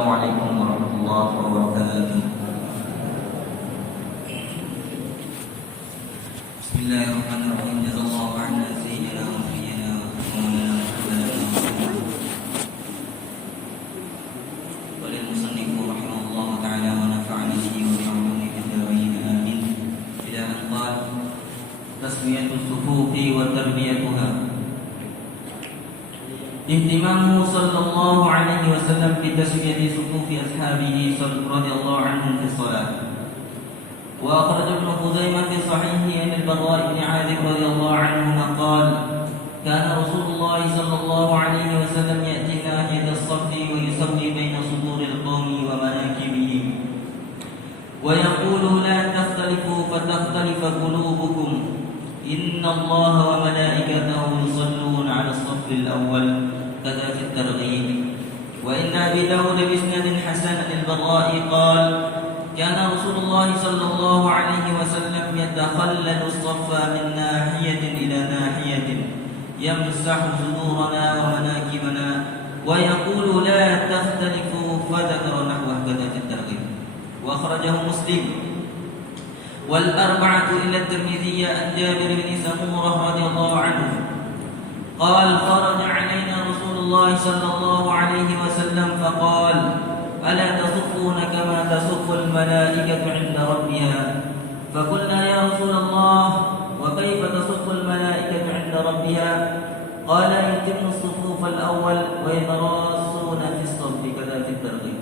Assalamualaikum warahmatullahi wabarakatuh. Bismillahirrahmanirrahim. Jazallahu anna sayyidina wa nabiyyina wa maulana Muhammadin wa lil musannif rahimahullahu ta'ala wa nafa'ana bihi wa bi'ulumihi fid dharain amin. Ila an qala tasmiyatus sufufi wa tarbiyatuha. اهتمامه صلى الله عليه وسلم بتسوية صفوف أصحابه رضي الله عنهم في الصلاة. وأخرج ابن خزيمة في صحيحه عن البراء بن عازب رضي الله عنهما قال: كان رسول الله صلى الله عليه وسلم يأتي ناحية الصف ويسوي بين صدور القوم ومناكبهم ويقول: لا تختلفوا فتختلف قلوبكم إن الله وملائكته يصلون على الصف الأول. كذا في الترغيب. وإن أبي داود بإسناد حسن البراء قال: كان رسول الله صلى الله عليه وسلم يتخلل الصف من ناحية إلى ناحية يمسح صدورنا ومناكبنا ويقول: لا تختلفوا، فذكر نحوه. كذا في الترغيب. وأخرجه مسلم والأربعة إلا الترمذي عن جابر بن سمورة رضي الله عنه قال: خرج علينا رسول الله صلى الله عليه وسلم فقال: ألا تصفون كما تصف الملائكة عند ربها؟ فقلنا: يا رسول الله، وكيف تصف الملائكة عند ربها؟ قال: يتم الصفوف الأول ويتراصون في الصف. كذا في الترغيب.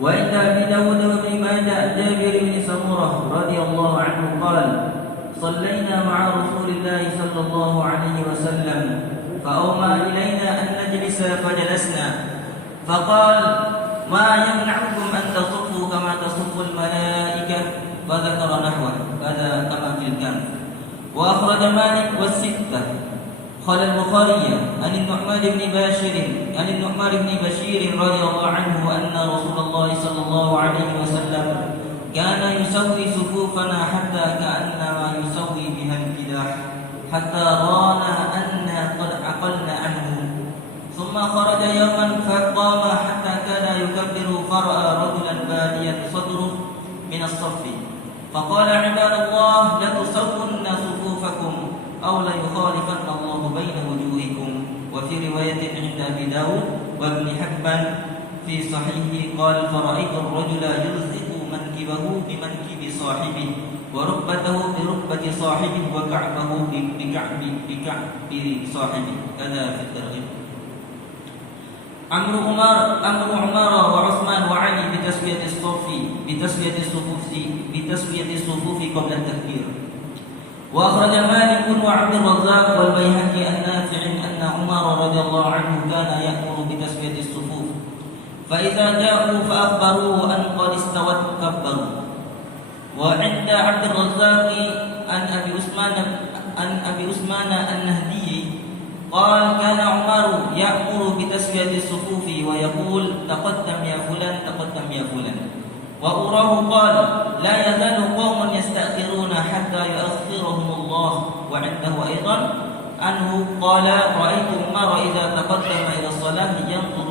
وإن أبي داود وابن ماجه عن جابر بن سمورة رضي الله عنه قال: صلينا مع رسول الله صلى الله عليه وسلم فأومى إلينا أن نجلس فجلسنا فقال: ما يمنعكم أن تصفوا كما تصف الملائكة؟ فذكر نحوه. هذا كما في الكهف. وأخرج مالك والستة قال البخاري عن النعمان بن بشير رضي الله عنه أن رسول الله صلى الله عليه وسلم كان يسوي صفوفنا حتى كأنما يسوي بها الفلاح حتى رانا أنا قد عقلنا عنه. ثم خرج يوما فقام حتى كان يكبر فرأى رجلا باديا صدره من الصف فقال: عباد الله، لتسون صفوفكم أو ليخالفن الله بين وجوهكم. وفي رواية عند أبي داود وابن حبان في صحيحه قال: فرأيت الرجل يلزق منكبه بمنكب صاحبه وركبته بركبة صاحبه وكعبه بكعب صاحبه. كذا في الترغيب. أمر عمر وعثمان وعلي بتسوية الصفوف قبل التكبير. وأخرج مالك وعبد الرزاق والبيهقي عن نافع أن عمر رضي الله عنه كان يأمر بتسوية الصفوف، فإذا جاءوا فأخبروه أن قد استوت كبروا. وعند عبد الرزاق عن أبي عثمان النهدي قال: كان عمر يأمر بتسوية الصفوف ويقول: تقدم يا فلان، تقدم يا فلان. وأراه قال: لا يزال قوم يستأخرون حتى يؤخرهم الله. وعنده أيضا عنه قال: رأيت عمر إذا تقدم إلى الصلاة ينظر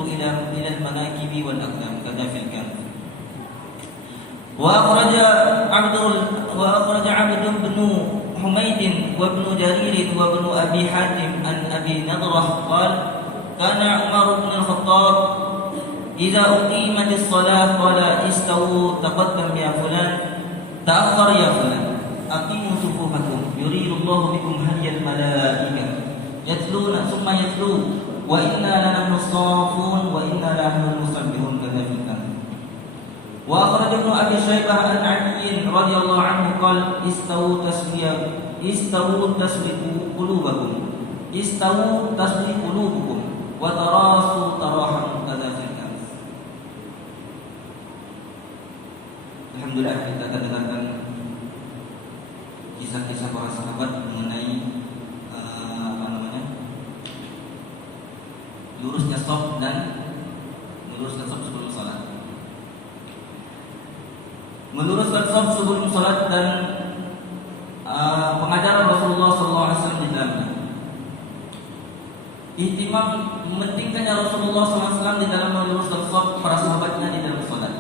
إلى المناكب والأقدام. كذا في الكهف. وأخرج عبد بن حميد وابن جرير وابن أبي حاتم عن أبي نضرة قال: كان عمر بن الخطاب إذا أقيمت الصلاة قال: استووا، تقدم يا فلان، تأخر يا فلان، أقيموا صفوفكم، يريد الله بكم هدي الملائكة، يتلون ثم يتلون، وإنا لنحن الصافون وإنا لنحن المسبحون. كذلك. وأخرج ابن أبي شيبة عن علي رضي الله عنه قال: استووا تسوي قلوبكم وتراصوا تراحموا. كذلك. Alhamdulillah, kita akan dengarkan kisah-kisah para sahabat mengenai lurusnya shaf sebelum salat. Meluruskan shaf sebelum salat dan pengajaran Rasulullah SAW di dalamnya. Ihtimam mementingkannya Rasulullah SAW di dalam meluruskan shaf para sahabatnya di dalam salat.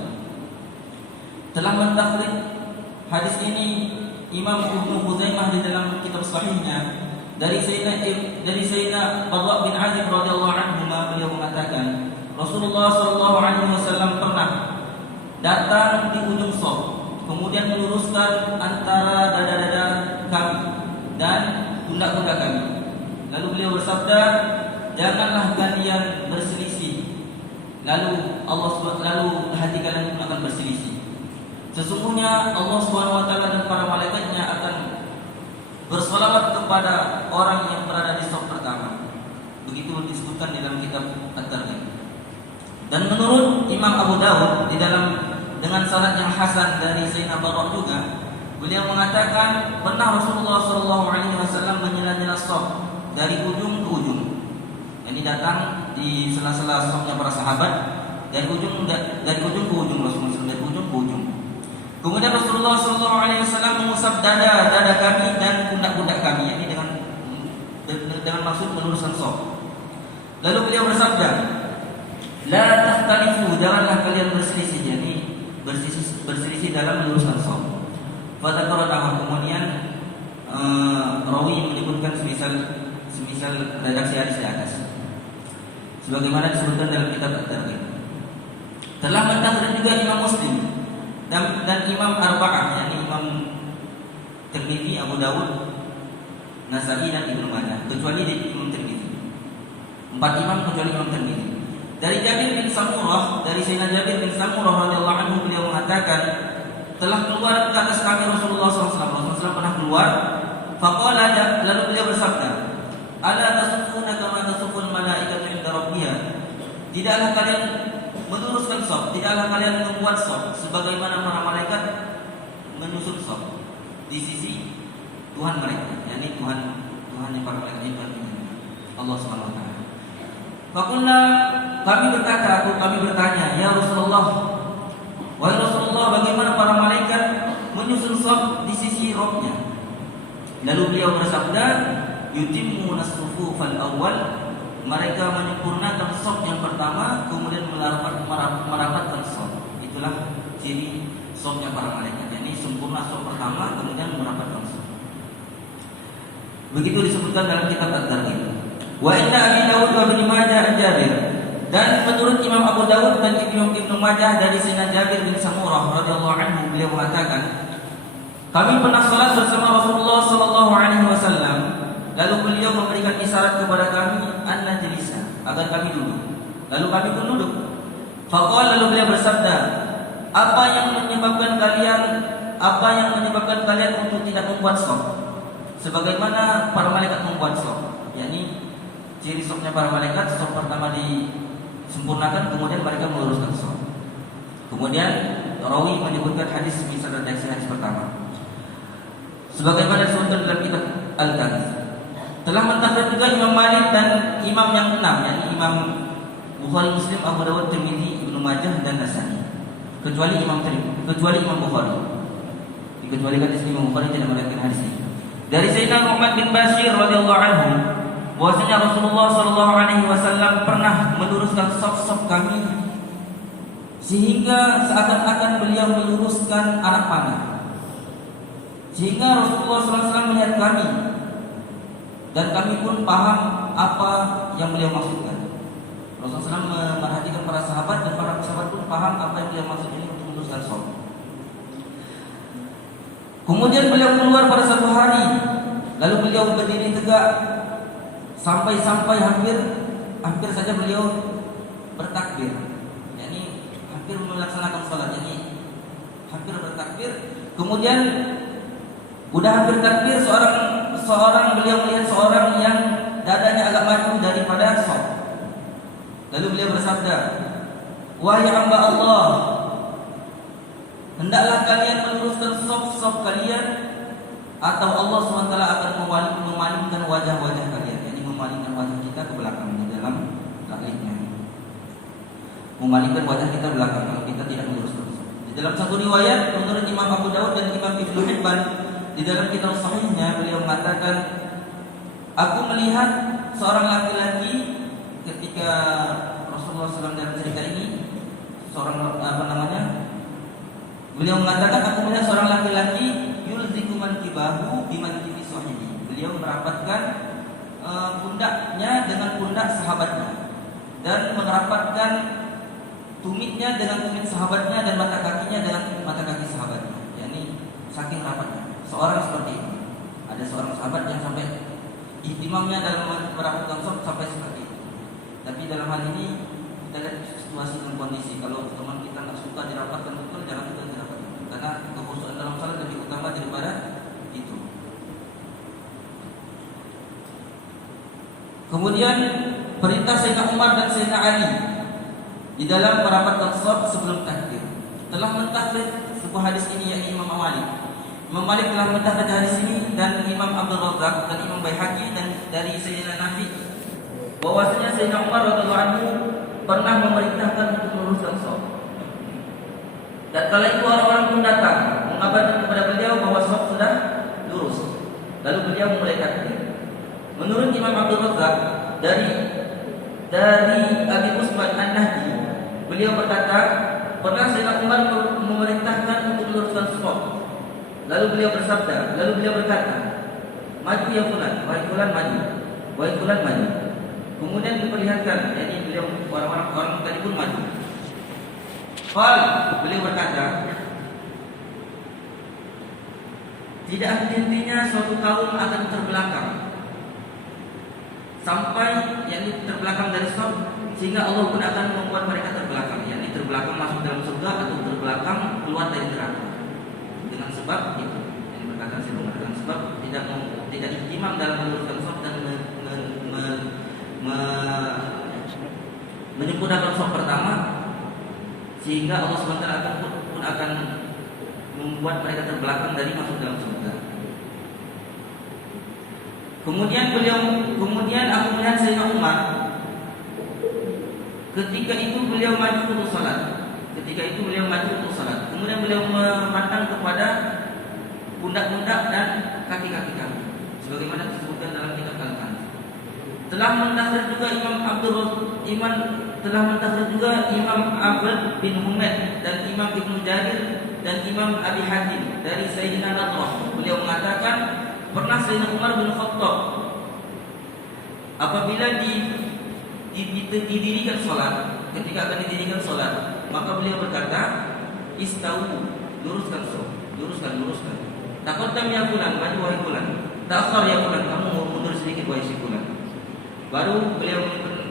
Telah mentakhrij hadis ini Imam Ibnu Khuzaimah di dalam kitab sahihnya dari Sayyidina Barra bin Azib radhiyallahu anhu, beliau mengatakan Rasulullah SAW pernah datang di ujung shaf, kemudian meluruskan antara dada-dada kami dan pundak-pundak kami. Lalu beliau bersabda, janganlah kalian berselisih. Lalu hati kalian pun akan berselisih. Sesungguhnya Allah SWT dan para malaikatnya akan bersolawat kepada orang yang berada di shaf pertama. Begitu disebutkan di dalam kitab At-Targhib. Dan menurut Imam Abu Dawud dengan sanad yang hasan dari Sayyidina Barra juga, beliau mengatakan pernah Rasulullah SAW menyela-nyela shaf dari ujung ke ujung. Ini datang di sela-sela shafnya para sahabat dari ujung ke ujung Rasulullah SAW, dari ujung ke ujung. Kemudian Rasulullah SAW mengusap dada kami dan pundak-pundak kami, ini dengan maksud meluruskan shaf. Lalu beliau bersabda, la tahtalifu, janganlah kalian berselisih, yakni berselisih dalam meluruskan shaf. Fadzakara, kemudian rawi menyebutkan semisal redaksi hadis di atas, sebagaimana disebutkan dalam kitab At-Targhib. Telah mentakhrij juga Imam Muslim dan Imam Arba'ah, yakni Imam Tirmidzi, Abu Dawud, Nasa'i dan Ibnu Majah, kecuali di Imam Tirmidzi. 4 imam kecuali Imam Tirmidzi. Dari Jabir bin Samurah, dari Sayyidina Jabir bin Samurah radhiyallahu anhu, beliau mengatakan telah keluar ke atas kami Rasulullah SAW. Rasulullah SAW pernah keluar. Faqala, lalu beliau bersabda, ala tasufuna kama tasuful malaikatu 'inda rabbiha. Tidaklah kalian meluruskan shaf, tidaklah kalian membuat shaf sebagaimana para malaikat menyusun shaf di sisi Tuhan mereka, yakni Tuhannya para malaikat itu Allah Subhanahu wa taala. Faqulna, kami bertanya, ya Rasulullah, wahai Rasulullah, bagaimana para malaikat menyusun shaf di sisi Rabb-nya? Lalu beliau bersabda, yutimmu as-sufufal awwal, mereka menyempurnakan shaf yang pertama, kemudian merapatkan shaf. Itulah ciri shafnya para malaikat, yakni sempurna shaf pertama, kemudian merapatkan shaf. Begitu disebutkan dalam kitab At-Targhib. Wa inna Abi Dawud wa Ibnu Majah Jabir, dan menurut Imam Abu Dawud dan Ibnu Majah dari Sayyidina Jabir bin Samurah radhiyallahu anhu, beliau mengatakan, kami pernah salat bersama Rasulullah sallallahu alaihi wasallam, lalu beliau memberikan isyarat kepada kami an najlisa, agar kami duduk. Lalu kami pun duduk. Faqala, lalu beliau bersabda, apa yang menyebabkan kalian untuk tidak membuat shaf sebagaimana para malaikat membuat shaf? Yakni ciri shafnya para malaikat, shaf pertama disempurnakan, kemudian mereka meluruskan shaf. Kemudian rawi menyebutkan hadis misal redaksi hadis pertama, sebagaimana disebutkan dalam kitab Al-Kanz. Telah mentakhrij juga Imam Malik dan imam yang 6, yakni Imam Bukhari, Muslim, Abu Dawud, Tirmidzi, Ibnu Majah dan Nasa'i, kecuali Imam Bukhari. Dikecualikan di sini Imam Bukhari tidak meriwayatkan hadis ini. Dari Sayyidina Muhammad bin Bashir radhiyallahu anhu, bahwasanya Rasulullah sallallahu alaihi wasallam pernah meluruskan shaf-shaf kami sehingga seakan-akan beliau meluruskan anak panah. Sehingga Rasulullah SAW melihat kami dan kami pun paham apa yang beliau maksudkan. Rasulullah SAW memperhatikan para sahabat dan para sahabat pun paham apa yang beliau maksud ini untuk meluruskan shaf. Kemudian beliau keluar pada satu hari, lalu beliau berdiri tegak sampai hampir saja beliau bertakbir, yakni hampir melaksanakan salat, yakni hampir bertakbir. Kemudian udah hampir takbir, seorang beliau melihat seorang yang dadanya agak maju daripada shaf. Lalu beliau bersabda, wahai hamba Allah, hendaklah kalian meluruskan shaf-shaf kalian, atau Allah SWT akan memalingkan wajah-wajah kalian, yakni memalingkan wajah kita ke belakang di dalam taklidnya, memalingkan wajah kita belakang kalau kita tidak meluruskan shaf. Di dalam satu riwayat menurut Imam Abu Dawud dan Imam Ibnu Hibban di dalam kitab sahihnya, beliau mengatakan, aku melihat seorang laki-laki ketika Rasulullah SAW dalam cerita ini beliau mengatakan, aku melihat seorang laki-laki yulziku mankibahu bimankibi sahibi. Beliau merapatkan pundaknya dengan pundak sahabatnya dan merapatkan tumitnya dengan tumit sahabatnya dan mata kakinya dengan mata kaki sahabatnya. Yani saking rapatnya. Seorang seperti itu. Ada seorang sahabat yang sampai ihtimamnya dalam merapatkan shaf sampai seperti itu. Tapi dalam hal ini kita lihat situasi dan kondisi. Kalau teman kita nggak suka dirapatkan betul, jangan kita dirapatkan. Karena kekhusyuan dalam salat lebih utama daripada itu. Kemudian perintah Sayyidina Umar dan Sayyidina Ali di dalam merapatkan shaf sebelum takbir. Telah mentakhrij sebuah hadis ini yakni Imam Malik. Imam Malik telah mentakhrij hadis ini dan Imam Abdul Razzaq dan Imam Baihaqi dan dari Sayyidina Nafi bahwasanya Sayyidina Umar radhiyallahu anhu pernah memerintahkan untuk meluruskan shaf. Dan kala itu orang-orang pun datang mengabarkan kepada beliau bahwa shaf sudah lurus. Lalu beliau memulai takbir. Menurut Imam Abdul Razzaq dari Abi Usman An-Nahdi, beliau berkata, pernah Sayyidina Umar memerintahkan untuk meluruskan shaf. Lalu beliau berkata, maju ya fulan, wahai fulan maju, wahai fulan maju. Kemudian diperlihatkan, jadi beliau orang tadi pun maju. Beliau berkata, tidak henti-hentinya suatu kaum akan terbelakang sampai yakni terbelakang dari shaf, sehingga Allah pun akan membuat mereka terbelakang, yakni terbelakang masuk dalam surga atau terbelakang keluar dari neraka. Dengan sebab itu, yang berkata saya mengatakan sebab tidak ihtimam dalam meluruskan shaf dan menyempurnakan shaf pertama, sehingga Allah SWT pun akan membuat mereka terbelakang dari masuk dalam surga. Kemudian aku melihat Sayyidina Umar ketika itu beliau maju untuk salat. Kemudian beliau memandang kepada pundak-pundak dan kaki-kaki kami, sebagaimana disebutkan dalam kitab Al-Kan. Telah mentakhrij juga Imam Abd bin Humaid dan Imam Ibnu Jarir dan Imam Abi Hatim dari Sayyidina Nadrah. Beliau mengatakan, pernah Sayyidina Umar bin Khattab apabila didirikan sholat, ketika akan didirikan sholat, maka beliau berkata, istawu, luruskan shaf, luruskan. Taqaddam ya fulan, maju wahai fulan. Ta'akhkhar ya fulan, kamu mundur sedikit wahai si fulan. Baru beliau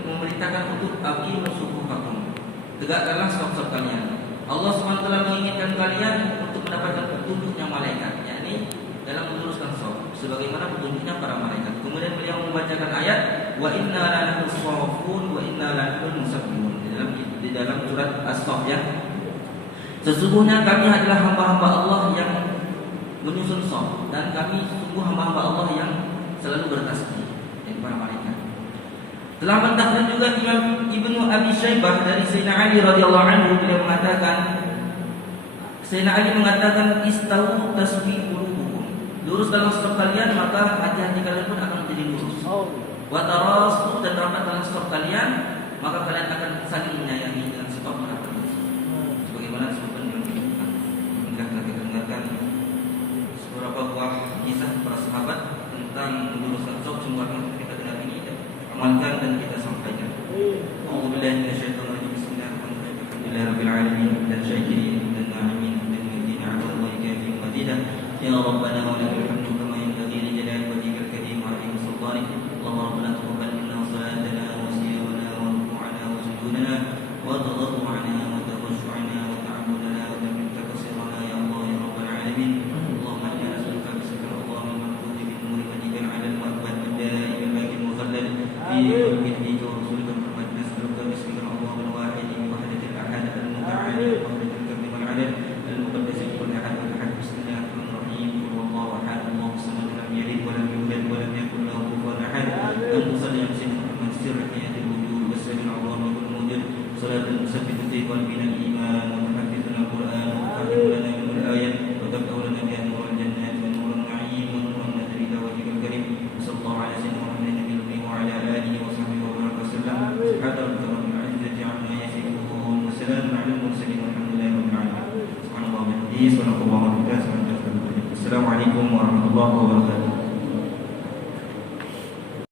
memerintahkan untuk aqimu sufufakum, tegakkanlah shaf-shaf kalian. Allah SWT menginginkan kalian untuk mendapatkan petunjuknya malaikat, yakni dalam meluruskan shaf, sebagaimana petunjuknya para malaikat. Kemudian beliau membacakan ayat, wa inna lanahnu shafun wa inna lanahnu musabbihun, di dalam surat As-Saff ya. Sesungguhnya kami adalah hamba-hamba Allah yang menyusun shaf, dan kami sungguh hamba-hamba Allah yang selalu bertasbih, yakni para malaikat. Telah mentakhrij juga Imam Ibnu Abi Syaibah dari Sayyidina Ali radhiyallahu anhu, beliau mengatakan, Sayyidina Ali mengatakan, istawu tasbih qulubukum, lurus dalam shaf kalian maka hati-hati kalian pun akan menjadi lurus. Wa tarasu, dan rapat dalam shaf kalian maka kalian akan saling menyayangi dengan sebab merapat. Sebagaimana disebutkan dalam kitab. Kita dengarkan beberapa buah kisah para sahabat tentang meluruskan shaf. Semoga kita dengar ini amalkan dan kita sampaikan. A'udzubillahi minasyaitonirrajim. Bismillahirrahmanirrahim. Alhamdulillahirabbil alamin dan syakirin dan na'imin dan mu'minin 'ala Allahi kafi madidah. Ya Rabbana wa lakal hamdu kama yanbaghi li jalali wajhikal karim wa 'azimi sultanik. Allahumma rabbana taqabbal minna salatana wa siyamana wa ruku'ana wa sujudana wa tadarru'ana wa takhushu'ana wa ta'abbudana wa tamin taqsirana ya Allah ya rabbal alamin. Allahumma inna nas'aluka bismika Allahumma mahfuzi bi nuri wajhikal 'ala al-mu'abbad bid-da'i bil-baqi al-mukhallal في كل بيتك ورسولك محمد نسألك باسمك وسلام على المرسلين والحمد لله رب العالمين. سبحان الله وبحمده سبحان الله وبحمده. Assalamualaikum warahmatullahi wabarakatuh.